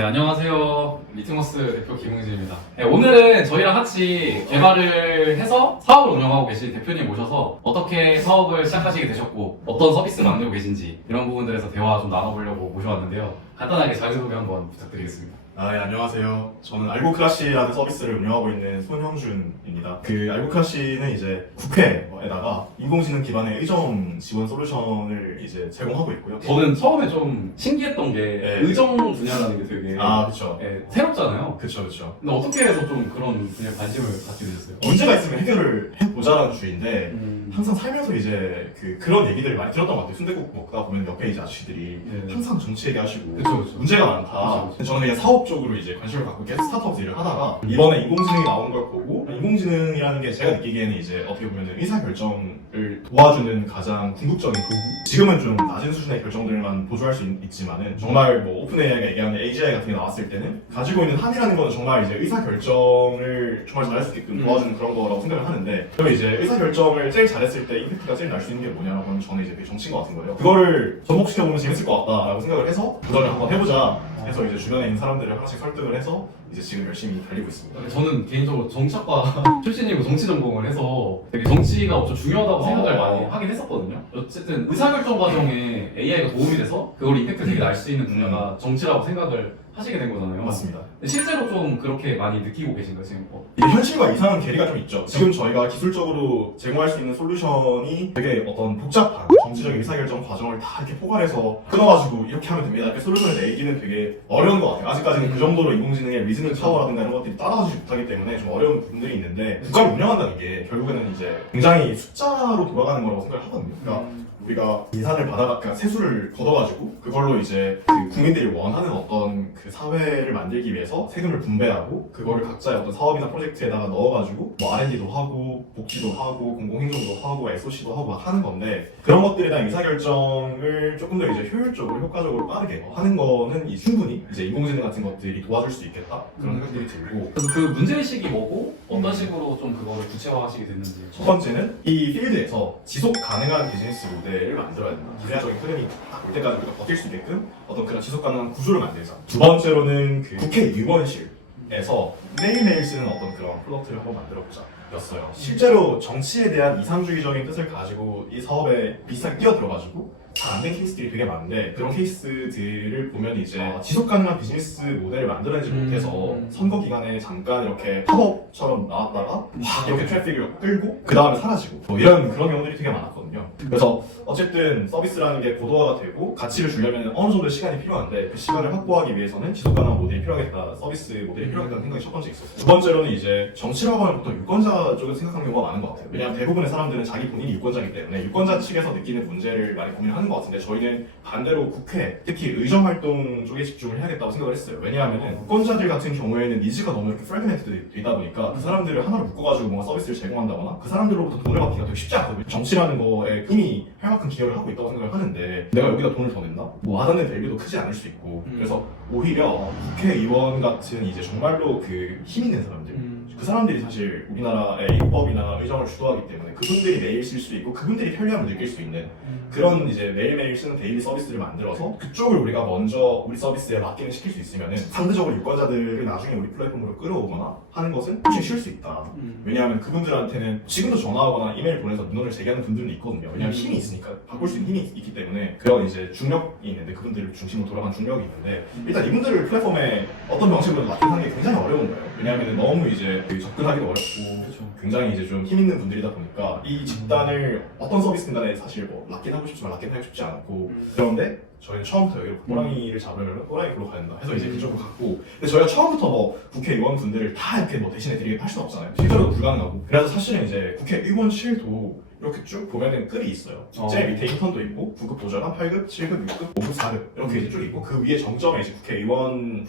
네, 안녕하세요. 리트머스 대표 김웅진입니다. 네, 오늘은 저희랑 같이 개발을 해서 사업을 운영하고 계신 대표님 모셔서 어떻게 사업을 시작하시게 되셨고 어떤 서비스 만들고 계신지 이런 부분들에서 대화 좀 나눠보려고 모셔왔는데요. 간단하게 자기소개 한번 부탁드리겠습니다. 네, 안녕하세요. 저는 알고크라시라는 서비스를 운영하고 있는 손형준입니다. 그 알고크라시는 이제 국회에다가 인공지능 기반의 의정 지원 솔루션을 이제 제공하고 있고요. 저는 처음에 좀 신기했던 게 네. 의정 분야라는 게 되게 그쵸. 새롭잖아요. 그쵸. 근데 어떻게 해서 좀 그런 분야에 관심을 갖게 되셨어요? 문제가 있으면 해결을 해보자라는 주의인데 항상 살면서 이제 그런 얘기들을 많이 들었던 것 같아요. 순댓국 먹다 보면 옆에 이제 아저씨들이 네. 항상 정치 얘기하시고 그쵸. 문제가 많다. 그쵸. 저는 그냥 사업 쪽으로 이제 관심을 갖고 계속 스타트업 일을 하다가 이번에 인공지능이 나온 걸 보고 인공지능이라는 게 제가 느끼기에는 이제 어떻게 보면 의사결정을 도와주는 가장 궁극적인 도구. 지금은 좀 낮은 수준의 결정들만 보조할 수 있지만은 정말 뭐 오픈 AI가 얘기하는 AGI 같은 게 나왔을 때는 가지고 있는 한이라는 거는 정말 이제 의사결정을 정말 잘할 수 있게끔 도와주는 그런 거라고 생각을 하는데, 그럼 이제 의사결정을 제일 잘했을 때 임팩트가 제일 날 수 있는 게 뭐냐라고 하면 저는 이제 되게 정치인 것 같은 거예요. 그거를 접목시켜보면 재밌을 것 같다라고 생각을 해서 도전을 한번 해보자 해서 이제 주변에 있는 사람들을 하나씩 설득을 해서 이제 지금 열심히 달리고 있습니다. 저는 개인적으로 정치학과 출신이고 정치 전공을 해서 되게 정치가 엄청 중요하다고 생각을 많이 하긴 했었거든요. 어쨌든 의사결정 과정에 AI가 도움이 돼서 그걸 임팩트 되게 날 수 있는 분야가 정치라고 생각을 하시게 된 거잖아요. 맞습니다. 근데 실제로 좀 그렇게 많이 느끼고 계신가요, 지금? 이게 현실과 이상한 괴리가 좀 있죠. 지금 저희가 기술적으로 제공할 수 있는 솔루션이 되게 어떤 복잡한 정치적인 의사결정 과정을 다 이렇게 포괄해서 끊어가지고 이렇게 하면 됩니다. 이렇게 솔루션을 내기는 되게 어려운 것 같아요. 아직까지는 그 정도로 인공지능의 리즈닝 파워라든가 이런 것들이 따라가지 못하기 때문에 좀 어려운 부분들이 있는데, 국가를 운영한다는 게 결국에는 이제 굉장히 숫자로 돌아가는 거라고 생각을 하거든요. 그러니까 우리가 예산을 그러니까 세수를 걷어가지고 그걸로 이제 그 국민들이 원하는 어떤 그 사회를 만들기 위해서 세금을 분배하고 그거를 각자의 어떤 사업이나 프로젝트에다가 넣어가지고 뭐 R&D도 하고 복지도 하고 공공행정도 하고 SOC도 하고 막 하는 건데, 그런 것들에 대한 의사결정을 조금 더 이제 효율적으로 효과적으로 빠르게 하는 거는 충분히 이제 인공지능 같은 것들이 도와줄 수 있겠다 그런 생각들이 들고, 그래서 그 문제의식이 뭐고 어떤 식으로 좀 그거를 구체화하시게 됐는지. 첫 번째는 이 필드에서 지속 가능한 비즈니스 모델을 만들어야 된다. 기술적인 흐름이 딱 올 때까지 우리가 버틸 수 있게끔 어떤 그런 지속 가능한 구조를 만들자. 두 번째로는 그 국회의원실에서 매일매일 쓰는 어떤 그런 프로덕트를 한번 만들어보자 였어요. 실제로 정치에 대한 이상주의적인 뜻을 가지고 이 사업에 비슷하게 뛰어들어가지고 잘 안 된 케이스들이 되게 많은데, 그런 케이스들을 보면 이제 지속 가능한 비즈니스 모델을 만들어내지 못해서 선거 기간에 잠깐 이렇게 팝업처럼 나왔다가 확 이렇게 트래픽을 끌고 그 다음에 사라지고 뭐 이런 그런 경우들이 되게 많았거든요. 그래서 어쨌든 서비스라는 게 고도화가 되고 가치를 주려면 어느 정도의 시간이 필요한데, 그 시간을 확보하기 위해서는 지속 가능한 모델이 필요하겠다, 서비스 모델이 필요하겠다는 생각이 첫 번째 있었어요. 두 번째로는 이제 정치라고 하면 보통 유권자 쪽을 생각하는 경우가 많은 것 같아요. 왜냐하면 대부분의 사람들은 자기 본인이 유권자이기 때문에 유권자 측에서 느끼는 문제를 많이 고민하는 것 같은데, 저희는 반대로 국회, 특히 의정활동 쪽에 집중을 해야겠다고 생각을 했어요. 왜냐하면 유권자들 같은 경우에는 니즈가 너무 이렇게 프래그멘트 되다 보니까 그 사람들을 하나로 묶어가지고 뭔가 서비스를 제공한다거나 그 사람들로부터 돈을 받기가 되게 쉽지 않거든요. 정치라는 거에 이미 할 만큼 기여를 하고 있다고 생각을 하는데, 내가 여기다 돈을 더 냈나? 뭐 와닿는 밸류도 크지 않을 수 있고, 그래서 오히려 국회의원 같은 이제 정말로 그 힘 있는 사람들, 그 사람들이 사실 우리나라의 입법이나 의정을 주도하기 때문에 그분들이 매일 쓸 수 있고 그분들이 편리함을 느낄 수 있는 그런 이제 매일매일 쓰는 데일리 서비스를 만들어서 그쪽을 우리가 먼저 우리 서비스에 맡기는 시킬 수 있으면은 상대적으로 유권자들을 나중에 우리 플랫폼으로 끌어오거나 하는 것은 훨씬 쉬울 수 있다. 왜냐하면 그분들한테는 지금도 전화하거나 이메일 보내서 민원을 제기하는 분들도 있거든요. 왜냐하면 힘이 있으니까, 바꿀 수 있는 힘이 있기 때문에 그런 이제 중력이 있는데, 그분들을 중심으로 돌아가는 중력이 있는데, 일단 이분들을 플랫폼에 어떤 방식으로 맡기는 게 굉장히 어려운 거예요. 왜냐하면 너무 이제 접근하기도 어렵고 굉장히 이제 좀 힘 있는 분들이다 보니까 이 집단을 어떤 서비스든 간에 사실 뭐 락인 하고 싶지만 락인 하고 싶지 않고, 그런데 저희는 처음부터 여기로 호랑이를 잡으려면 호랑이 글로 가야 된다 해서 이제 그쪽으로 갔고, 근데 저희가 처음부터 뭐 국회의원 분들을 다 이렇게 뭐 대신해 드리게 할 수는 없잖아요. 실제로도 불가능하고. 그래서 사실은 이제 국회의원실도 이렇게 쭉 보면은 끌이 있어요. 제일 밑에 인턴도 있고 9급 보좌관, 8급, 7급, 6급, 5급, 4급 이렇게 이제 쭉 있고, 그 위에 정점에 이제 국회의원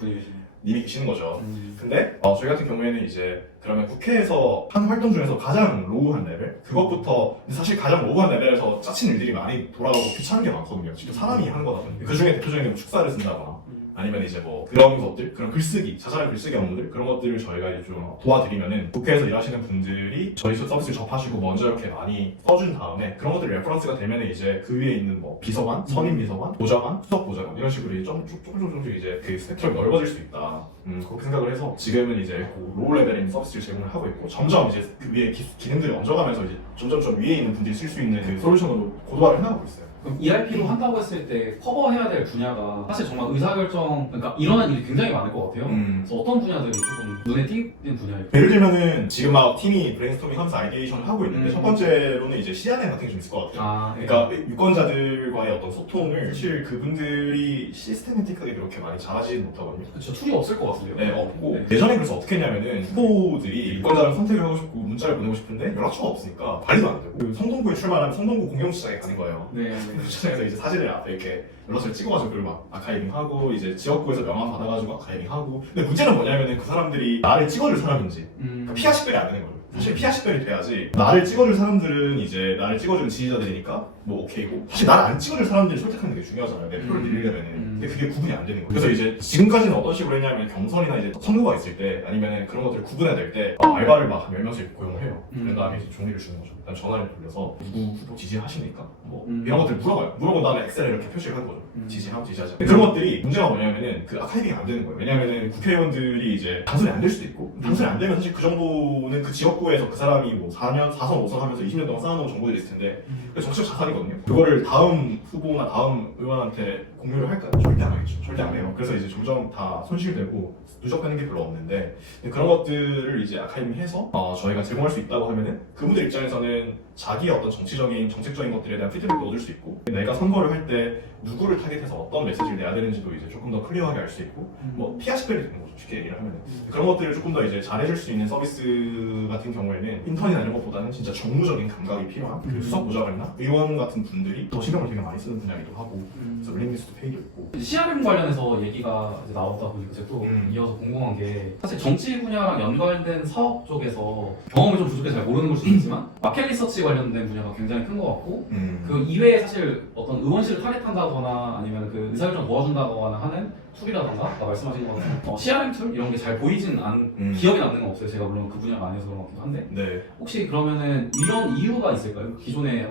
님이 계시는 거죠. 근데 저희 같은 경우에는 이제 그러면 국회에서 한 활동 중에서 가장 로우한 레벨, 그것부터 사실 가장 로우한 레벨에서 짜친 일들이 많이 돌아가고 귀찮은 게 많거든요. 직접 사람이 하는 거다 보니까. 그 중에 대표적인 게 축사를 쓴다거나 아니면 이제 뭐 그런 것들, 그런 글쓰기, 자잘한 글쓰기 업무들 그런 것들을 저희가 이제 좀 도와드리면은 국회에서 일하시는 분들이 저희 서비스를 접하시고 먼저 이렇게 많이 써준 다음에 그런 것들이 레퍼런스가 되면은 이제 그 위에 있는 뭐 비서관, 선임 비서관, 보좌관, 수석 보좌관 이런 식으로 이제 조금씩 이제 그 스펙트럼이 넓어질 수 있다. 그렇게 생각을 해서 지금은 이제 그 로우 레벨인 서비스를 제공을 하고 있고 점점 이제 그 위에 기능들이 얹어가면서 이제 점점 위에 있는 분들이 쓸 수 있는 그 솔루션으로 고도화를 해나가고 있어요. 그럼 ERP로 한다고 했을 때 커버해야 될 분야가 사실 정말 의사결정, 그러니까 일어난 일이 굉장히 많을 것 같아요. 그래서 어떤 분야들이 조금 눈에 띄는 분야일까요? 예를 들면은 지금 막 팀이 브레인스토밍 하면서 아이디에이션을 하고 있는데 첫 번째로는 이제 CRM 같은 게 좀 있을 것 같아요. 그러니까 유권자들과의 어떤 소통을 사실 그분들이 시스테매틱하게 그렇게 많이 잘하지는 못하거든요. 그렇죠. 툴이 없을 것 같은데요. 네, 없고 예전에 그래서 어떻게 했냐면은 후보들이 유권자를 선택을 하고 싶고 문자를 보내고 싶은데 연락처가 없으니까 관리도 안 되고 그 성동구에 출마하면 성동구 공영시장에 가는 거예요. 네. 시장에서 이제 사진을 앞에 이렇게 연락처를 찍어가지고 그걸 막 아카이빙하고 이제 지역구에서 명함 받아가지고 아카이빙하고 근데 문제는 뭐냐면은 그 사람들이 나를 찍어줄 사람인지 그러니까 피아 식별이 안 되는 거예요. 사실 피아 식별이 돼야지 나를 찍어줄 사람들은 이제 나를 찍어주는 지지자들이니까 뭐 오케이고 사실 나를 안 찍어줄 사람들이 설득하는 게 중요하잖아요. 내 표를 늘리려면은 근데 그게 구분이 안 되는 거예요. 그래서 이제 지금까지는 어떤 식으로 했냐면 경선이나 이제 선거가 있을 때 아니면은 그런 것들을 구분해야 될 때 알바를 막 한 10명씩 고용을 해요. 그런 다음에 이제 종이를 주는 거죠. 일단 전화를 돌려서 누구 후보 지지하십니까? 뭐 이런 것들을 물어봐요. 물어본 다음에 엑셀에 이렇게 표시를 하는 거죠. 지지하고 지지하지 않고 그런 것들이 문제가 뭐냐면은 그 아카이빙이 안 되는 거예요. 왜냐면은 국회의원들이 이제 당선이 안 될 수도 있고 당선이 안 되면 사실 그 정보는 그 지역구에서 그 사람이 뭐 4년, 4선, 5선 하면서 20년 동안 쌓아놓은 정보들이 있을 텐데 그 정치적 자산이거든요. 그거를 다음 후보나 다음 의원한테 공유를 할까요? 절대 안 하겠죠. 절대 안 해요. 그래서 이제 점점 다 손실되고 누적되는 게 별로 없는데 그런 것들을 이제 아카이빙해서 저희가 제공할 수 있다고 하면은 그분들 입장에서는 자기의 어떤 정치적인 정책적인 것들에 대한 피드백도 얻을 수 있고 내가 선거를 할 때 누구를 타겟해서 어떤 메시지를 내야 되는지도 이제 조금 더 클리어하게 알 수 있고 뭐 피아 식별이 되는 거죠. 쉽게 얘기를 하면은 그런 것들을 조금 더 이제 잘해줄 수 있는 서비스 같은 경우에는 인턴이나 이런 것보다는 진짜 정무적인 감각이 필요한 그 수석 보좌관이나 의원 같은 분들이 더 신경을 되게 많이 쓰는 분야이기도 하고 그래서 릴링리스트 페이도 있고 CRM 관련해서 얘기가 이제 나오다 보니까 제가 또 이어서 궁금한 게 사실 정치 분야랑 연관된 사업 쪽에서 경험이 좀 부족해 잘 모르는 걸 수도 있지만 마켓 리서치 관련된 분야가 굉장히 큰 것 같고 그 이외에 사실 어떤 의원실을 타겟한다거나 아니면 그 의사결정 도와준다거나 하는 툴이라던가 아까 말씀하신 것처럼 CRM 툴 이런 게 잘 보이진 기억에 남는 건 없어요. 제가 물론 그 분야가 아니어서 그런 것 같기도 한데 네. 혹시 그러면은 이런 이유가 있을까요? 기존에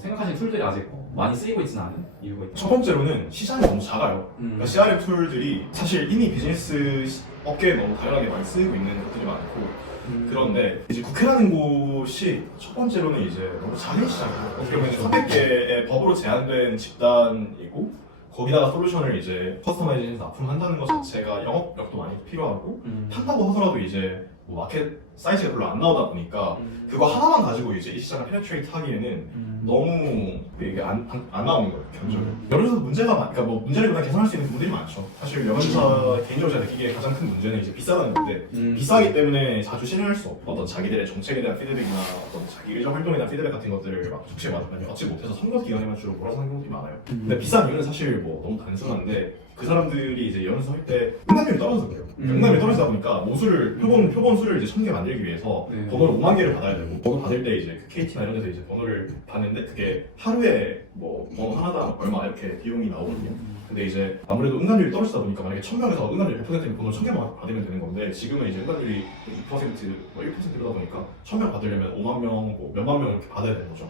생각하신 툴들이 아직 많이 쓰이고 있지는 않은 이유가 있다. 첫 번째로는 시장이 너무 작아요. 그러니까 CRM 툴들이 사실 이미 비즈니스 업계에 너무 다양하게 많이 쓰이고 있는 것들이 많고 그런데 이제 국회라는 곳이 첫 번째로는 이제 너무 작은 시장이에요. 어떻게 보면 300개의 법으로 제한된 집단이고 거기다가 솔루션을 이제 커스터마이징해서 납품한다는 것 자체가 영업력도 많이 필요하고 판다고 하더라도 이제 뭐 마켓 사이즈가 별로 안 나오다 보니까 그거 하나만 가지고 이제 이 시장을 페네트레이트 하기에는 너무 이게 안 나오는 거예요, 견적이. 여기서 그러니까 뭐 문제를 개선할 수 있는 부분들이 많죠. 사실 여론조사 개인적으로 제가 느끼기에 가장 큰 문제는 이제 비싸다는 건데 비싸기 때문에 자주 실행할 수 없고 어떤 자기들의 정책에 대한 피드백이나 어떤 자기 의정 활동에 대한 피드백 같은 것들을 막 적시에 얻지 못해서 선거 기간에만 주로 몰아서 하는 경우들이 많아요. 근데 비싼 이유는 사실 뭐 너무 단순한데 그 사람들이 이제 여론조사 할 때 응답률이 떨어져서 그래요. 응답률이 떨어지다 보니까 모수를 표본 수를 이제 1000개 만들기 위해서 번호를 5만 개를 받아야 되고 번호 받을 때 이제 그 KT나 이런 데서 이제 번호를 받는데 그게 하루에 뭐 번호 하나당 얼마 이렇게 비용이 나오거든요. 근데 이제 아무래도 응답률이 떨어지다 보니까 만약에 1000명에서 응답률이 100%면 번호를 1000개만 받으면 되는 건데 지금은 이제 응답률이 2%, 뭐 1%이다 보니까 1000명 받으려면 5만 명, 뭐 몇만 명 이렇게 받아야 되는 거죠.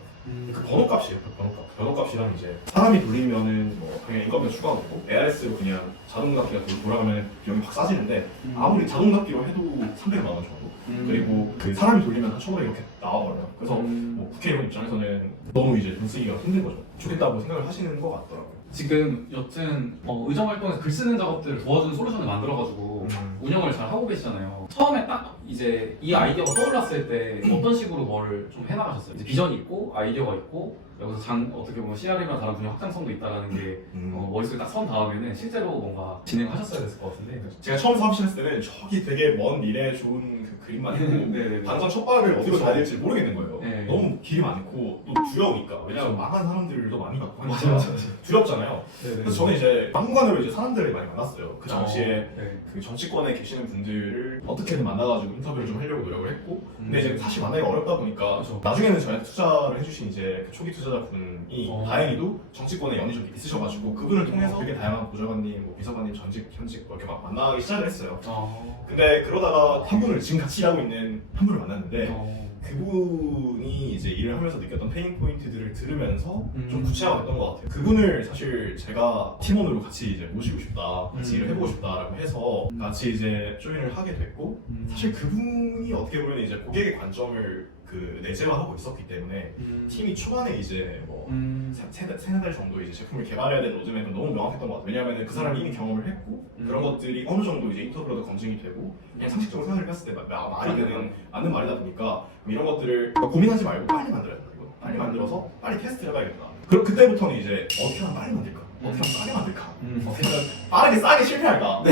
그 번호값이에요. 그 번호값이랑 이제 사람이 돌리면은 뭐 당연히 인건비가 추가하고 ARS로 그냥 자동답기가 돌아가면 비용이 확 싸지는데 아무리 자동답기로 해도 300만 원 정도. 그리고 그 사람이 돌리면 한 1,500 이렇게 나와버려요. 그래서 뭐 국회의원 입장에서는 너무 이제 돈 쓰기가 힘든 거죠. 좋겠다고 생각을 하시는 것 같더라고요. 지금 여튼 의정 활동에서 글 쓰는 작업들을 도와주는 솔루션을 만들어가지고 운영을 잘 하고 계시잖아요. 처음에 딱 이제 이 아이디어가 떠올랐을 때 어떤 식으로 뭘 좀 해나가셨어요? 이제 비전이 있고 아이디어가 있고 여기서 어떻게 보면 CRM이나 다른 분야 확장성도 있다는 게 머릿속에 딱 선 다음에는 실제로 뭔가 진행하셨어야 됐을 것 같은데 제가 처음 사업 시작했을 때는 저기 되게 먼 미래에 좋은 그 그림만 있고 당장 첫 발을 어디로 가야 될지 모르겠는 거예요. 네. 너무 길이 많고 또 두려우니까 왜냐면 망한 사람들도 많이 갖고 하니까 맞아. 두렵잖아요. 그래서 저는 이제 막무가내로 이제 사람들을 많이 만났어요. 그 당시에 네. 그 정치권에 계시는 분들을 어떻게든 만나가지고 인터뷰를 좀 하려고 노력을 했고 근데 이제 사실 만나기가 어렵다 보니까 그렇죠. 나중에는 저한테 투자를 해주신 이제 그 초기 투자 개발자분이 다행히도 정치권에 연이 좀 있으셔가지고 그분을 통해서 되게 다양한 보좌관님, 뭐 비서관님, 전직, 현직 뭐 이렇게 막 만나기 시작을 했어요. 근데 그러다가 한 분을 지금 같이 일하고 있는 한 분을 만났는데 그분이 이제 일을 하면서 느꼈던 페인 포인트들을 들으면서 좀 구체화가 됐던 것 같아요. 그분을 사실 제가 팀원으로 같이 이제 모시고 싶다, 같이 일을 해보고 싶다라고 해서 같이 이제 조인을 하게 됐고 사실 그분이 어떻게 보면 이제 고객의 관점을 그 내재화하고 있었기 때문에 팀이 초반에 이제 뭐 세네 달 정도 이제 제품을 개발해야 될 로드맵은 너무 명확했던 것 같아요. 왜냐하면 그 사람이 이미 경험을 했고 그런 것들이 어느 정도 이제 인터뷰로도 검증이 되고 그냥 상식적으로 생각을 했을 때 말이 되는 맞는 말이다 보니까 이런 것들을 고민하지 말고 빨리 만들어야 된다. 이거 빨리 만들어서 빨리 테스트를 해봐야겠다. 그럼 그때부터는 이제 어떻게 하면 빨리 만들까? 어떻게 하면 싸게 만들까? 어떻게 하면 빠르게 싸게 실패할까?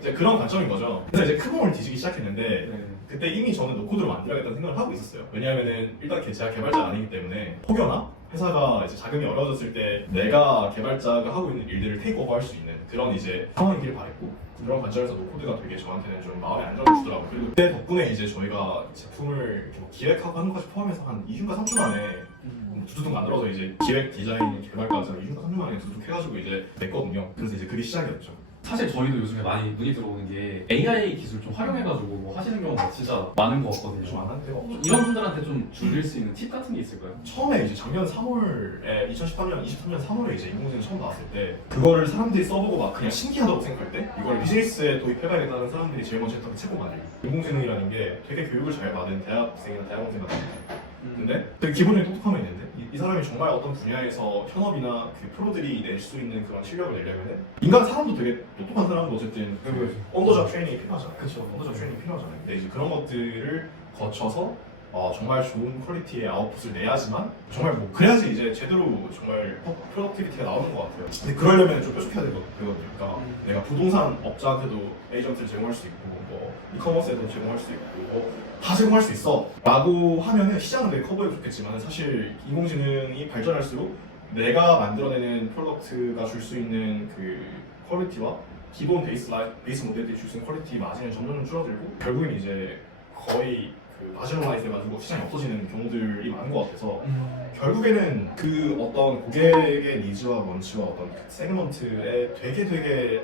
이제 그런 관점인 거죠. 그래서 이제 큰 몸을 뒤지기 시작했는데 그때 이미 저는 노코드로 만들어야겠다는 생각을 하고 있었어요. 왜냐하면은 일단 제가 개발자가 아니기 때문에 혹여나 회사가 이제 자금이 어려워졌을 때 내가 개발자가 하고 있는 일들을 테이크오버 할 수 있는 그런 이제 상황이길 바랬고 그런 관점에서 노코드가 되게 저한테는 좀 마음에 안정을 주더라고요. 그리고 그때 덕분에 이제 저희가 제품을 이렇게 뭐 기획하고 하는 것까지 포함해서 한 2주인가 3주 만에 두두둑 만들어서 이제 기획, 디자인, 개발까지 2주인가 3주 만에 두두둑 해가지고 이제 냈거든요. 그래서 이제 그게 시작이었죠. 사실 저희도 요즘에 많이 문의 들어오는 게 AI 기술 좀 활용해가지고 뭐 하시는 경우가 진짜 많은 것 같거든요. 좀 안 한데요. 이런 분들한테 좀 줄일 수 있는 팁 같은 게 있을까요? 처음에 이제 작년 3월에 2023년 3월에 이제 인공지능 처음 나왔을 때 그거를 사람들이 써보고 막 그냥 신기하다고 생각할 때 이걸 비즈니스에 도입해봐야겠다는 사람들이 제일 먼저 했던 게 책보 만들기. 인공지능이라는 게 되게 교육을 잘 받은 대학생이나 대학원생 같은 근데 되게 기본적인 똑똑함이 있는데 이 사람이 정말 어떤 분야에서 현업이나 그 프로들이 낼 수 있는 그런 실력을 내려면 사람도 되게 똑똑한 사람도 어쨌든 언더잡 트레이닝이 필요하잖아요. 그렇죠. 언더잡 트레이닝이 필요하잖아요. 근데 이제 그런 것들을 거쳐서 정말 좋은 퀄리티의 아웃풋을 내야지만 정말 뭐 그래야지 이제 제대로 정말 프로덕티비티가 나오는 것 같아요. 근데 그러려면 좀 뾰족해야 되거든요. 내가 부동산 업자한테도 에이전트를 제공할 수 있고 뭐 이커머스에도 제공할 수 있고 뭐 다 제공할 수 있어 라고 하면은 시장은 되게 커보여 좋겠지만 사실 인공지능이 발전할수록 내가 만들어내는 프로덕트가 줄 수 있는 그 퀄리티와 기본 베이스 모델들이 줄 수 있는 퀄리티 마진은 점점 줄어들고 결국엔 이제 거의 그 마지노라이즈 해가지고 시장이 없어지는 경우들이 많은 것 같아서 결국에는 그 어떤 고객의 니즈와 런치와 어떤 그 세그먼트에 되게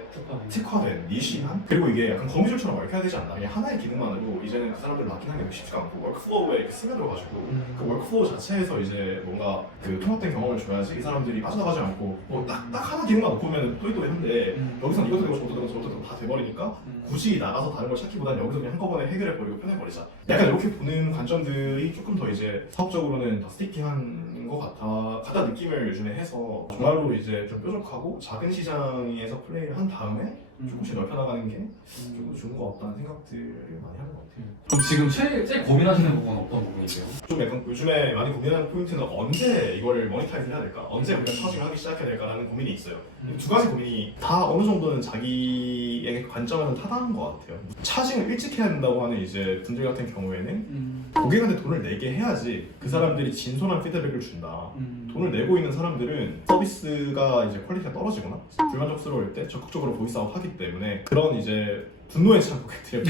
특화된 니시한 그리고 이게 약간 거미줄처럼 얽혀야 되지 않나. 그냥 하나의 기능만으로 이제는 그 사람들을 맡기는 게 쉽지가 않고 워크플로우에 이렇게 스며들어가지고 그 워크플로우 자체에서 이제 뭔가 그 통합된 경험을 줘야지 이 사람들이 빠져나가지 않고 뭐 딱 하나 기능만 놓고 보면 또이또이한데 여기서는 이것도 되고 저것도 되고 저것도 되고 다 돼버리니까 굳이 나가서 다른 걸 찾기보다는 여기서 그냥 한꺼번에 해결해버리고 편해버리자. 약간 이렇게 보는 관점들이 조금 더 이제 사업적으로는 더 스티키한 것 같다 느낌을 요즘에 해서 정말로 이제 좀 뾰족하고 작은 시장에서 플레이를 한 다음에 조금씩 넓혀나가는 게 조금 좋은 것 같다는 생각들을 많이 하는 것 같아요. 그럼 지금 제일 고민하시는 부분은 어떤 부분이세요? 좀 약간 요즘에 많이 고민하는 포인트는 언제 이거를 모니타이즈 해야 될까? 언제 우리가 차징을 하기 시작해야 될까라는 고민이 있어요. 두 가지 고민이 다 어느 정도는 자기의 관점에는 타당한 것 같아요. 차징을 일찍 해야 된다고 하는 이제 분들 같은 경우에는 고객한테 돈을 내게 해야지 그 사람들이 진솔한 피드백을 준다. 돈을 내고 있는 사람들은 서비스가 이제 퀄리티가 떨어지거나 불만족스러울 때 적극적으로 보이스아웃 하기 때문에 그런 이제 분노에 찬 고객들의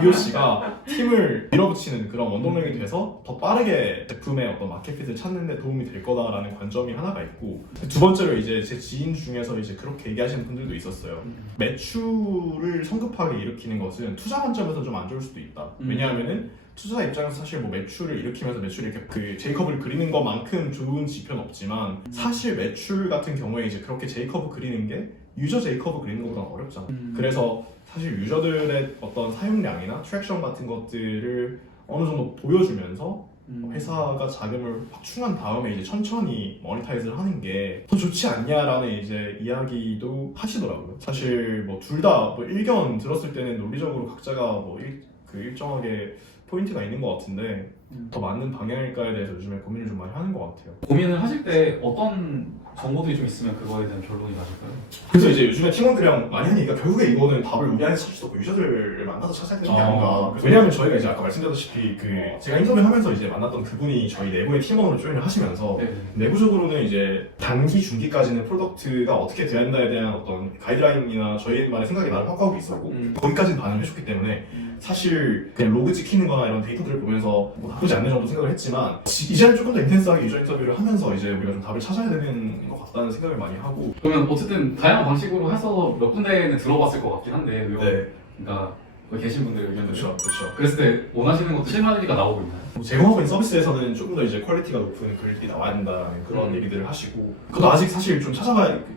VOC가 팀을 밀어붙이는 그런 원동력이 돼서 더 빠르게 제품의 어떤 마켓핏을 찾는 데 도움이 될 거다라는 관점이 하나가 있고 두 번째로 이제 제 지인 중에서 이제 그렇게 얘기하시는 분들도 있었어요. 매출을 성급하게 일으키는 것은 투자 관점에서 좀 안 좋을 수도 있다. 왜냐하면은 투자 입장에서 사실 뭐 매출을 일으키면서 매출을 이렇게 그 제이컵을 그리는 것만큼 좋은 지표는 없지만 사실 매출 같은 경우에 이제 그렇게 제이컵을 그리는 게 유저 제이컵을 그리는 것보다 어렵잖아. 그래서 사실 유저들의 어떤 사용량이나 트랙션 같은 것들을 어느 정도 보여주면서 회사가 자금을 확충한 다음에 이제 천천히 모니타이즈를 하는 게 더 좋지 않냐라는 이제 이야기도 하시더라고요. 사실 뭐 둘 다 뭐 일견 들었을 때는 논리적으로 각자가 뭐 일정하게 포인트가 있는 것 같은데 더 맞는 방향일까에 대해서 요즘에 고민을 좀 많이 하는 것 같아요. 고민을 하실 때 어떤 정보들이 좀 있으면 그거에 대한 결론이 나실까요? 그래서 이제 요즘에 팀원들이랑 많이 하니까 결국에 이거는 답을 우리 안에서 찾을 수 없고 유저들을 만나서 찾아야 되는 게 아닌가. 왜냐하면 저희가 이제 아까 말씀드렸다시피 그 제가 인터뷰 하면서 이제 만났던 그분이 저희 내부의 팀원으로 조인을 하시면서 내부적으로는 이제 단기, 중기까지는 프로덕트가 어떻게 돼야 된다에 대한 어떤 가이드라인이나 저희만의 생각이 나름 확고하고 있었고 거기까지는 반응을 해줬기 때문에 사실 그냥 로그 찍히는 거나 이런 데이터들을 보면서 뭐 나쁘지 않는 정도 생각을 했지만 이제는 조금 더 인텐스하게 유저 인터뷰를 하면서 이제 우리가 좀 답을 찾아야 되는 것 같다는 생각을 많이 하고 그러면 어쨌든 다양한 방식으로 해서 몇 군데는 들어봤을 것 같긴 한데 그러니까 거기 계신 분들의 의견을 그렇죠. 그랬을 때 원하시는 것도 실마리가 나오고 있나요? 제공하고 있는 서비스에서는 조금 더 이제 퀄리티가 높은 글들이 나와야 된다는 그런 얘기들을 하시고 그것도 아직 사실 좀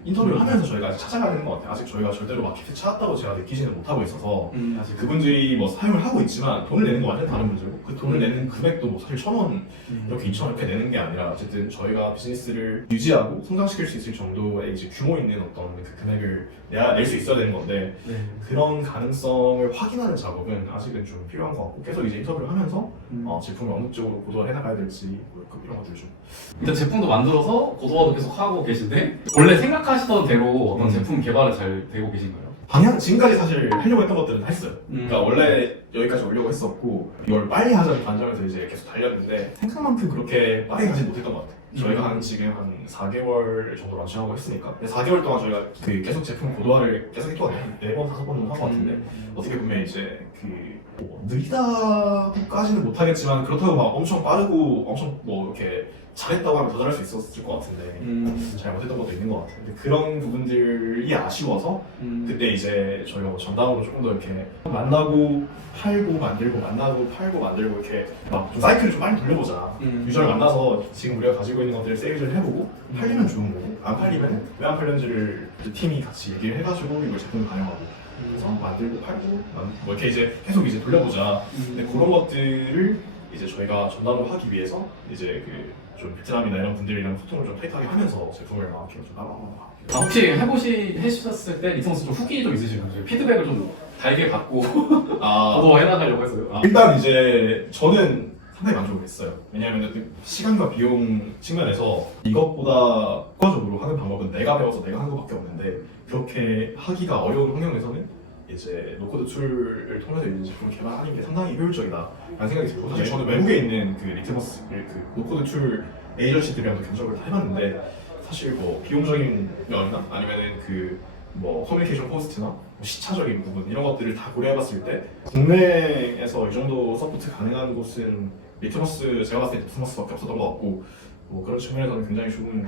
인터뷰를 하면서 저희가 아직 찾아가야 되는 것 같아요. 아직 저희가 절대로 마켓에 찾았다고 제가 느끼지는 못하고 있어서 아직 그분들이 뭐 사용을 하고 있지만 돈을 내는 건 완전 다른 문제고 그 돈을 내는 금액도 뭐 사실 1,000원 이렇게 2,000원 이렇게 내는 게 아니라 어쨌든 저희가 비즈니스를 유지하고 성장시킬 수 있을 정도의 이제 규모 있는 어떤 그 금액을 낼 수 있어야 되는 건데 그런 가능성을 확인하는 작업은 아직은 좀 필요한 것 같고 계속 이제 인터뷰를 하면서 제품을 어느 쪽으로 고도화 해나가야 될지 뭐 이런 것들 좀 일단 제품도 만들어서 고도화도 계속 하고 계신데 원래 생각하시던 대로 어떤 제품 개발을 잘 되고 계신가요? 방향 지금까지 사실 하려고 했던 것들은 다 했어요. 그러니까 원래 여기까지 오려고 했었고 이걸 빨리 하자는 관점에서 이제 계속 달렸는데 생각만큼 그렇게 빨리 가지 못했던 것 같아요. 저희가 한 지금 한 4개월 정도 런칭하고 했으니까 4개월 동안 저희가 그 계속 제품 고도화를 계속 했거든요. 4번, 5번 정도 한 것 같은데 어떻게 보면 이제 뭐 느리다고까지는 못하겠지만 그렇다고 막 엄청 빠르고 엄청 뭐 이렇게 잘했다고 하면 더 잘할 수 있었을 것 같은데 잘 못했던 것도 있는 것 같아요. 근데 그런 부분들이 아쉬워서 그때 이제 저희가 뭐 전담으로 조금 더 이렇게 만나고 팔고 만들고 만나고 팔고 만들고 이렇게 막 좀 사이클을 좀 많이 돌려보자. 유저를 만나서 지금 우리가 가지고 있는 것들을 세일즈를 해보고 팔리면 좋은 거고 안 팔리면 왜 안 팔렸는지를 팀이 같이 얘기를 해가지고 이걸 제품을 반영하고 그래서 만들고 팔고 뭐 이렇게 이제 계속 이제 돌려보자. 근데 그런 것들을 이제 저희가 전담으로 하기 위해서 이제 좀 베트남이나 이런 분들이랑 소통을 좀 타이트하게 하면서 제품을 막 이렇게 좀 따라가고. 혹시 해보셨을 때 리턴스 좀 후기 좀 있으신가요? 피드백을 좀 달게 받고 고도화 해나가려고 해서요. 일단 이제 저는 상당히 만족을 했어요. 왜냐하면 그 시간과 비용 측면에서 이것보다 효과적으로 하는 방법은 내가 배워서 내가 하는 것밖에 없는데 그렇게 하기가 어려운 환경에서는 이제 노코드 툴을 통해서 이제 제품을 개발하는 게 상당히 효율적이다라는 생각이 들고 사실 저는 외국에 있는 그 리트머스 그 노코드 툴 에이전시들이랑도 견적을 다 해봤는데 사실 뭐 비용적인 면이나 아니면은 뭐 커뮤니케이션 코스트나 뭐 시차적인 부분 이런 것들을 다 고려해봤을 때 국내에서 이 정도 서포트 가능한 곳은 제가 봤을 때 리트머스밖에 없었던 것 같고 뭐 그런 측면에서는 굉장히 좋은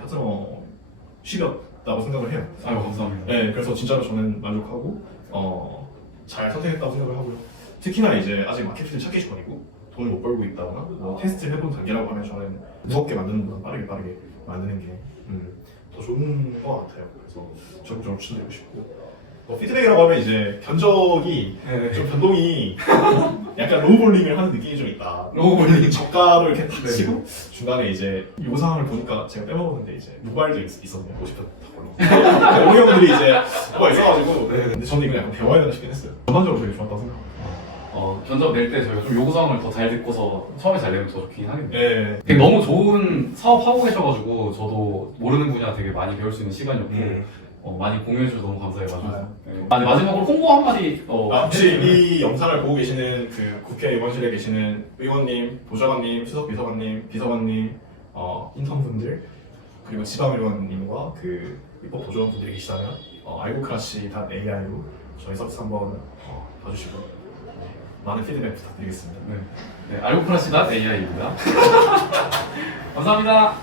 파트너십이었다고 생각을 해요. 아유 감사합니다. 네, 그래서 진짜로 저는 만족하고 잘 선택했다고 생각을 하고요. 특히나 이제 아직 마켓을 찾기 전이고 돈을 못 벌고 있다거나 뭐 테스트를 해본 단계라고 하면 저는 무겁게 만드는 것보다 빠르게 만드는 게 더 좋은 것 같아요. 그래서 적극적으로 추천드리고 싶고 뭐 피드백이라고 하면 이제 견적이 좀 변동이 약간 로우볼링을 하는 느낌이 좀 있다. 로우볼링 저가로 이렇게 탁 치고 중간에 이제 요상을 보니까 제가 빼먹었는데 이제 모바일도 있었네요. 50편 타걸로. 오형들이 이제 뭐가 있어가지고 근데 저는 이거 약간 배워야 되나 싶긴 했어요. 전반적으로 되게 좋았다고 생각합니다. 견적 낼 때 저희가 좀 요구사항을 더 잘 듣고서 처음에 잘 내면 더 좋긴 하겠네요. 네. 되게 너무 좋은 사업 하고 계셔가지고 저도 모르는 분야 되게 많이 배울 수 있는 시간이었고 많이 공유해주셔서 너무 감사해가지고 네, 마지막으로 홍보 한마디 혹시 이 영상을 보고 계시는 그 국회의원실에 계시는 의원님, 보좌관님, 수석 비서관님, 비서관님, 인턴분들 그리고 지방의원님과 그 입법 보조원분들이 계시다면 알고크라시.ai로 저희 서비스 한번 봐주시고 많은 피드백 부탁드리겠습니다. 알고크라시.ai입니다. 감사합니다.